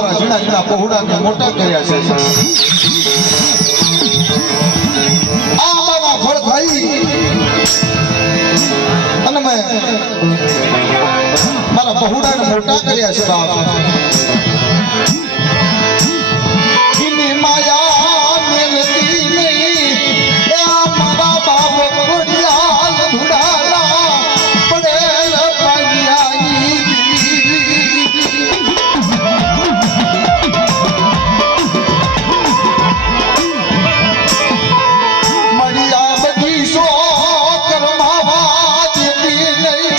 મારા ઝીણા ઝીણા પહોળાને મોટા કર્યા છે આ મારા ફળ ખાઈ અને મેં મારા પહોળાને મોટા કર્યા છે બાપ એની માયા મેલતી નહીં આ મારા બાપ ઘોડિયાલ ધુડાલા પડેલ પાગ્યાઈ મળ્યા બધી સો કરમાવા દેતી નહીં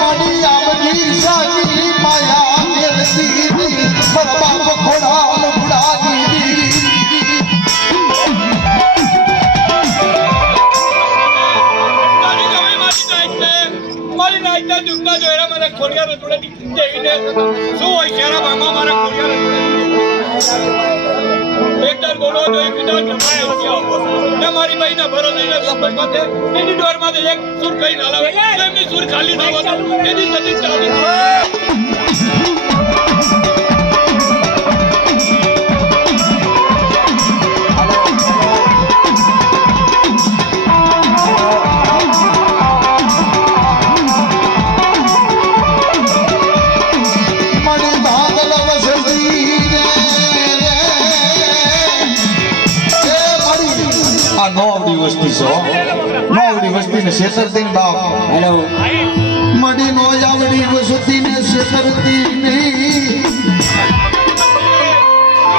મળ્યા બધી સાચી માયા મેલતી નહીં મારા બાપ ઘોડાલ ધુડાલી મારી નાઈટના દુખના જોયા મારા ખોડિયાર જોડેથી જઈને શું હોય શેરા ભાગમાં મારા ખોડિયાર એકદમ બોલો તો એક બીજા જમાય આવ્યો ને મારી ભાઈના ભરો લઈને સંપર્ક માટે એની ડોરમાંથી એક સુર કઈ ના લાવે એમની સુર ખાલી ના હોય એની સતી ચાલુ નોવડી વસ્તી ને શેતરતી બાપ હેલો મડી નો આવડી વસ્તી ને શેતરતી નહીં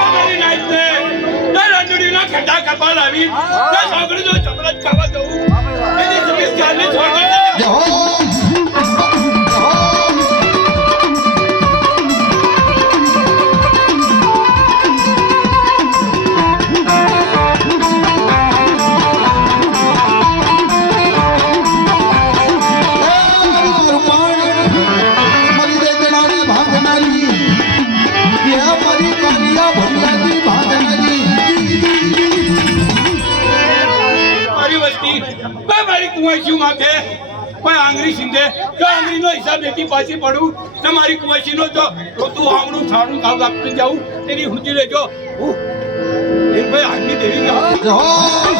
મારી નાઈટને રાજુડીના ખડા કપાલ આવી તે સાંભળી જો ચમરજ ખાવા જવું એની સમીસ ચાલની છોડી કુંવાસી માથે કોઈ આંગળી સિંધે તો આંગળીનો હિસાબ લેતી પાછી પડું તમારી કુંવાસીનો તો તું આમણું થાળું ખાવ આપી જાઉં તેની હુંચી લેજો એ ભાઈ આગની દેવી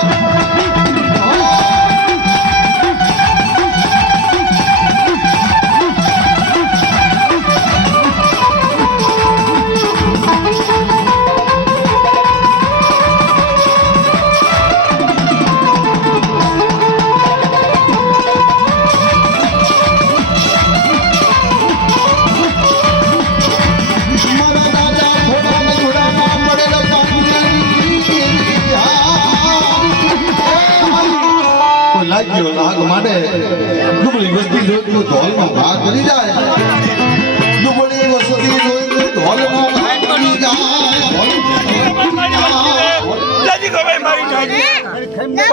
લાગ્યો લાગ માટે દુબળી વસ્તી જોઈ ધોલનો ભાગ કરી જાય દુબળી વસ્તી જોઈ ધોલનો ભાગ કરી જાય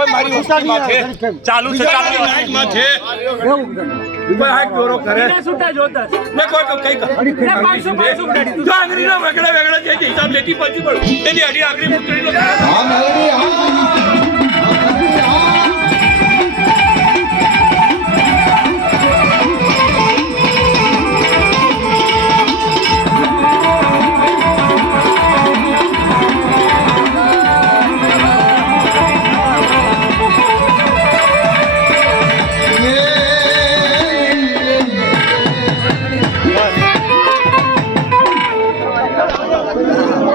મારી વસ્તી માથે ચાલુ છે નાઈટ માથે ઉપર હાથ દોરો કરે ને કોઈ કઈ જો આંગળીનો વેગળા વેગળા જે હિસાબ લેતી પાછી પડું તેની અડી આંગળી મુકડીનો હા મેલડી હા